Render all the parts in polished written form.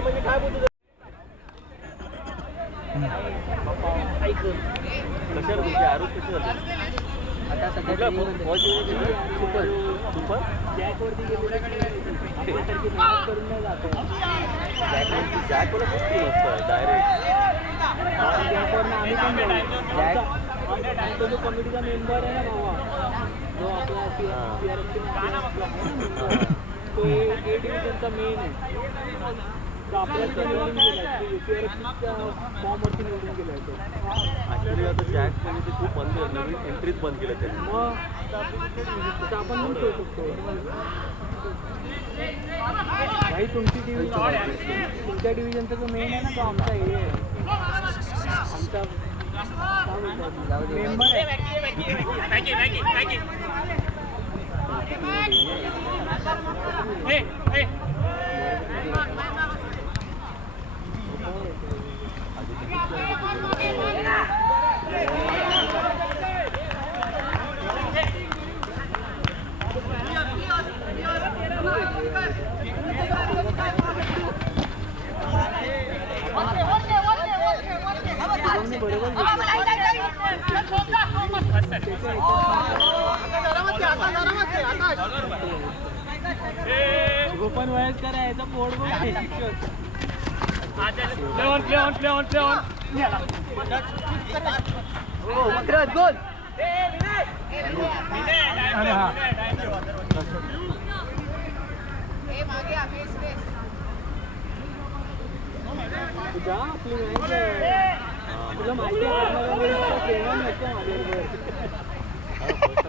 म्हणजे काय बोलतो कशाला तुमचे आरोप कसे झाले आता सध्या सुपर सुपर जॅकवरती गेलेले करून नाही जातो जॅकवर कुस्ती मस्त आहे डायरेक्ट जॅकवरनं आम्ही पण जॅक तो जो कमिटीचा मेंबर आहे ना भावा जो आपला तो ए डिव्हिजनचा मेन आहे तो आपल्याला निवडून गेला फॉर्मवरती निवडून गेला आहे तो ॲक्च्युली आता जॅक म्हणजे ते खूप बंद केलं नवीन एंट्रीज बंद केल्या त्यांनी मग आपण म्हणून ठेवू शकतो भाई तुमची डिव्हिजन तुमच्या डिव्हिजनचा जो मेन आहे ना तो आमचा एरिया आहे आमचा मेंबर आहे गोपन वयस्कर आहे याचा पोट बघ गोल अरे हा तुझा आपली तुला माहिती आहे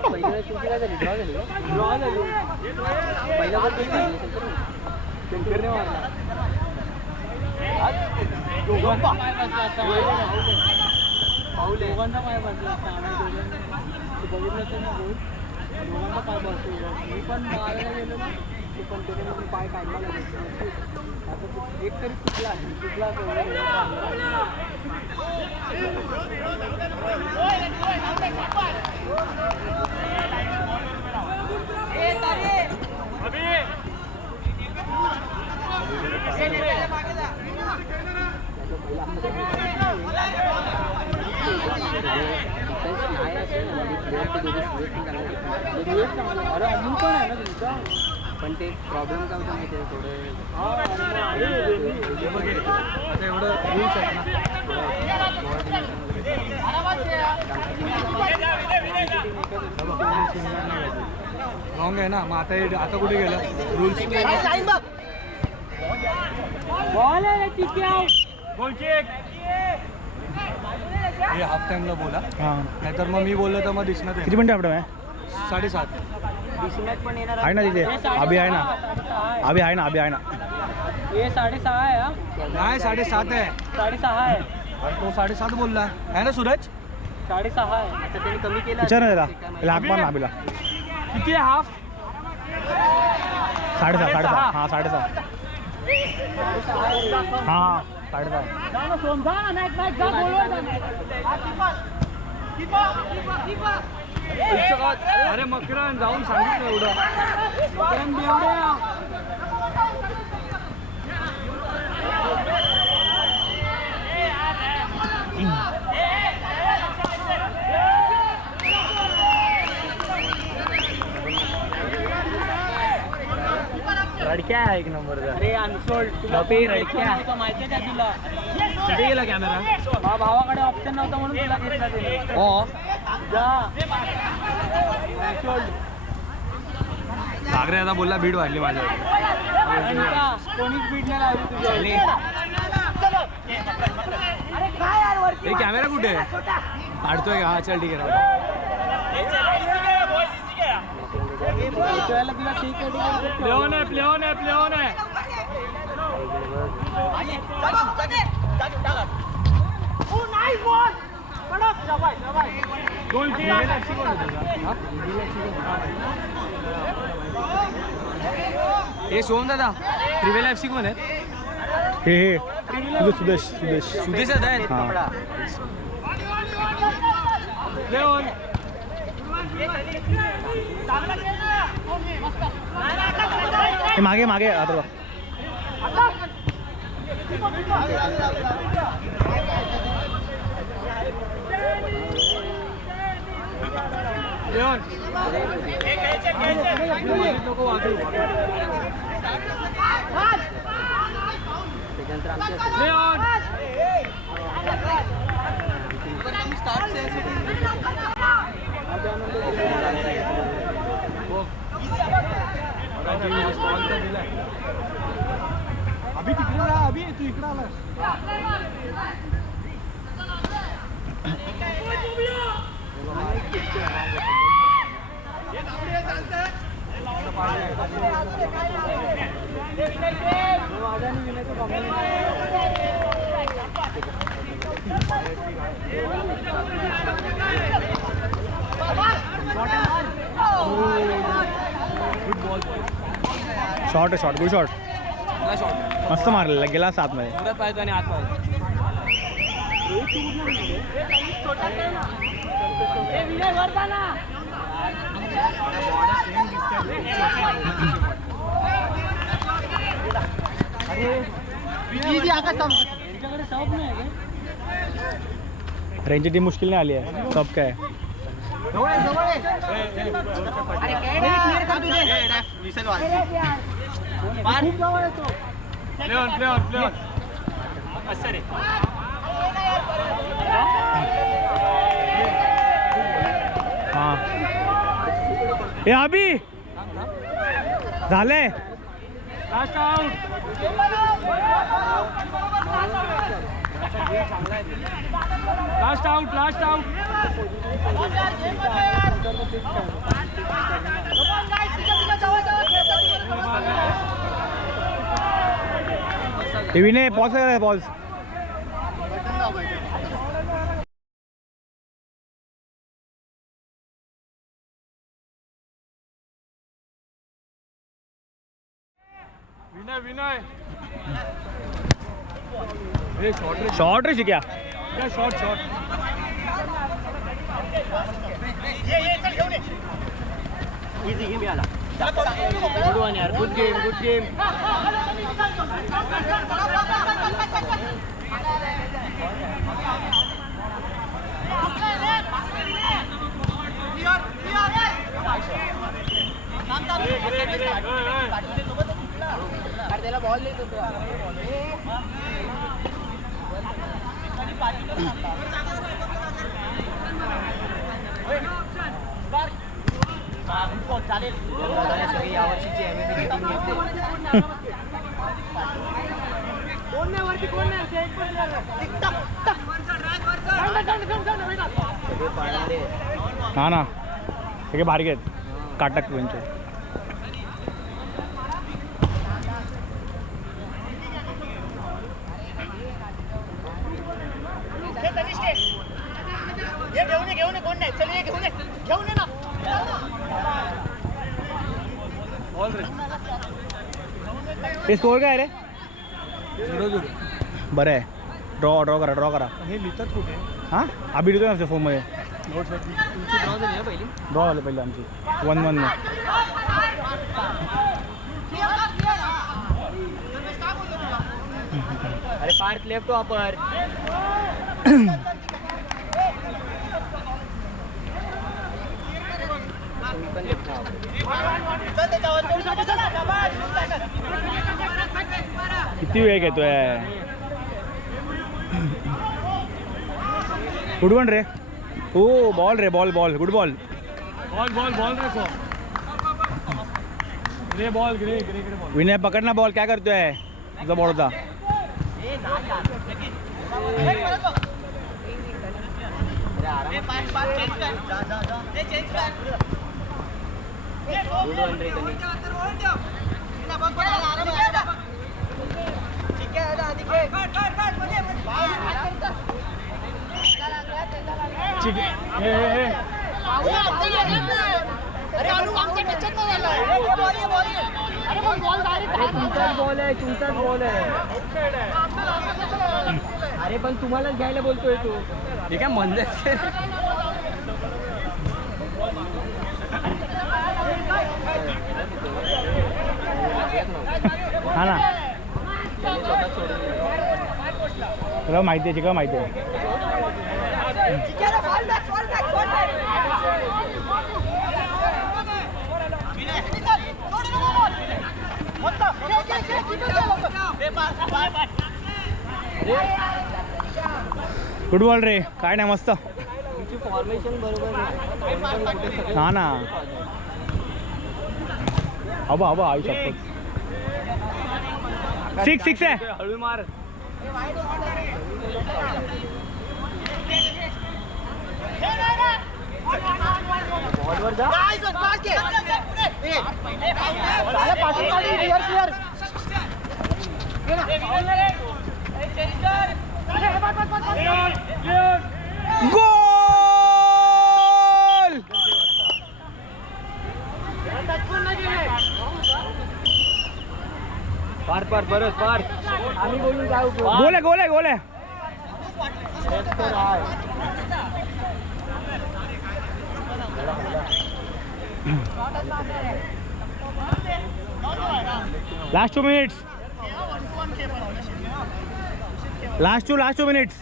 पहिल्या तुमची काय झाली ड्रॉ झाली पहिला बॉल सेंटरने मारला दोघांचा पाय बसला बघितलं तर ना बोल दोघांचा पाय बसतो मी पण मारायला गेलो ना ते पण त्याने मी पाय काढला लागेल आता एक तरी चुकला अरे अमूल पण आहे ना तुमचा पण ते प्रॉब्लेम काय होता माहिती आहे थोडं आता एवढं रूल्स आहेत ना रॉंग आहे ना मग आता कुठे गेलं रूल्स बॉल आहे हे हाफ टाइमला बोला नाहीतर मग मी बोललो तर मग दिसणार किती मिनिटं आपलं आहे 7:30 दिसण्यात पण येणार आहे ना तिथे अभि आहे ना अभि आहे ना हे 6:30 आहे नाही 7:30 आहे 6:30 आहे तो 7:30 बोलला आहे ना सूरज 6:30 आहे आता त्यांनी कमी केलं विचार ना त्याला हाक मार ना अभिला किती हाफ 7:30 हां 7:30 हां 7:30 अरे मकरन जाऊन सांगितलं एवढं रडक्या आहे एक नंबर अरे अनसोल्ड तुला रडक्या माहिती आहे तुला कुठे गेला कॅमेरा भावाकडे ऑप्शन नव्हता म्हणून तुला घेतला त्याने हो जा सागरे आता बोलला भीड वाढली माझ्या कोणीच बीट नाही लावली तुझ्या हे कॅमेरा कुठे आहे काढतोय का हा चल ठीक आहे तुला ठीक आहे प्लेऑन आहे हे सोहम दादा त्रिवेला FC कोण आहे हे सुदेश आहेत हां मागे आता नको वाजू. त्याच्यानंतर आमच्या अभि तिकडे जा. अभि तू इकडे आलास. शॉर्ट शॉर्ट गुड शॉट मस्त मारलेला गेला 7 मध्ये पुरात पाहिजे आणि आत पाहिजे. यांच्याकडे सब नाही आहे रेंजची टीम मुश्किल नाही आली आहे सब काय खूप जवळ येतो. हां हे अभि झालंय last out. Last out. Last out. Vinay pause करा पॉज विनय शॉर्ट रे शिक्या शॉर्ट. इझी गेम याला. गुड वन यार. Good game. त्याला बॉल देत होतो. चालेल. सगळी यावर्षीची MVP टीम घेतली. सगळे पाळणारे. हा ना सगळे बारीक आहेत काटक त्यांचे हे स्कोर काय रे 0-0. बरं आहे ड्रॉ करा हे लिहितात कुठे? हां अभि लिहितो आमच्या फोनमध्ये नोट्स तुमची ड्रॉ झाली ना पहिली. ड्रॉ झालं पहिले आमची 1-1 अरे पार्ट लेफ्ट वापर. किती वेळ घेतोय गुड वन रे हो बॉल रे बॉल गुड बॉल रे बॉल ग्रे बॉल. विनय पकड ना बॉल काय करतोय तुझा बॉल होता गुड वन रे कधी. तुमचाच बॉल आहे. अरे पण तुम्हालाच घ्यायला बोलतोय तू. हे काय म्हणलं हा ना त्याने स्वतः सोडून दिलं. चिका माहिती आहे, चिका माहिती आहे. फुटबॉल रे, काय नाही मस्त. तुमची फॉर्मेशन बरोबर आहे. हा ना. हवा हवा आई शकतो. 6 आहे. हळू मार. बॉलवर जा. गोल. पार पार परत पार. आम्ही बोलून काय उपयोग. गोल आहे, गोल आहे, गोल आहे. Last 2 minutes. Last two minutes.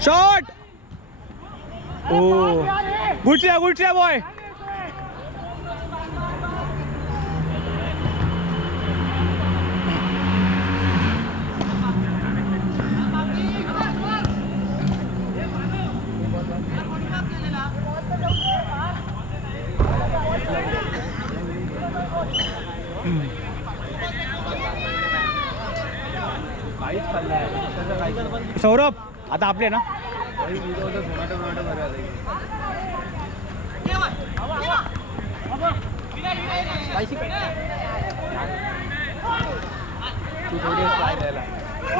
Shot. Oh, good save, boy. Saurabh आता आपले ना.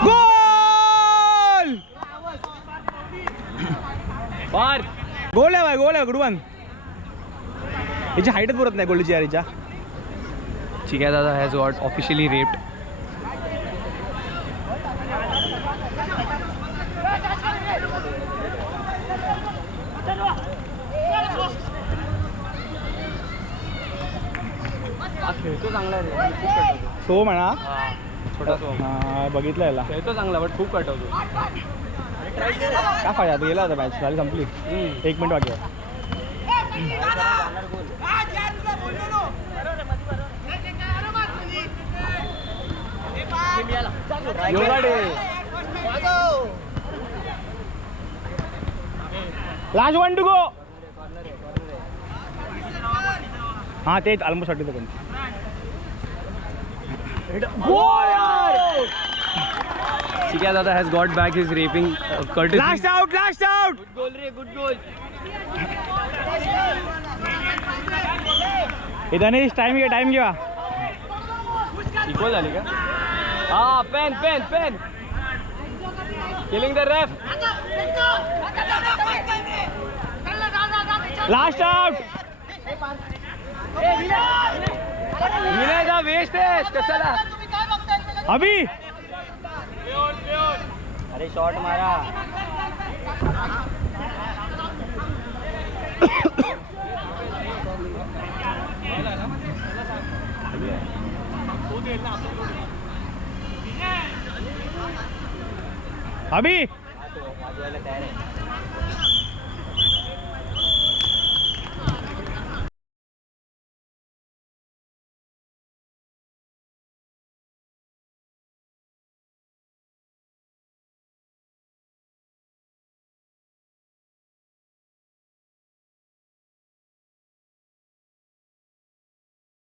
गोल. पार. गोल आहे भाई, गोल आहे. Good one. याची हाईटच पुरत नाही गोल्डीची यारीच्या. चिक्या दादा हॅज गॉट ऑफिशियली रेप्ड. खेळतो चांगला आहे. सो म्हणा. छोटा सो. हा, बघितलं याला. खेळतो चांगला बट खूप कटवतो. काय फायदा, आता गेला होता मॅच, झाली संपली. 1 मिनिट बाकी आहे. Last 1 to go. हां तेच ऑलमोस्ट वाटतं पण. चिक्या दादा has got back his wrapping courtesy. Last out. Good goal रे, गुड गोल. इथं टाइम घ्या. इक्वल झाली का? हा, pain killing the ref. Last out. विनयदा वेस्ट आहे कशाला. अभी अरे शॉट मारा. अभी